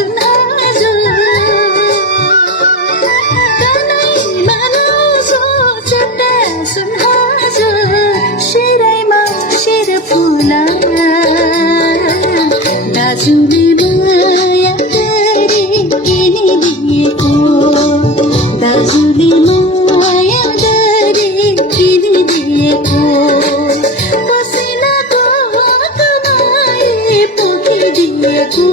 सुन हजुर कानै मानौ सोचेर सुन हजुर शिरैमा शिर फुला दाजुले माया गरी किनिदिएको दाजुले माया गरी किनिदिएको पसिनाको कमाई पोखिदिएको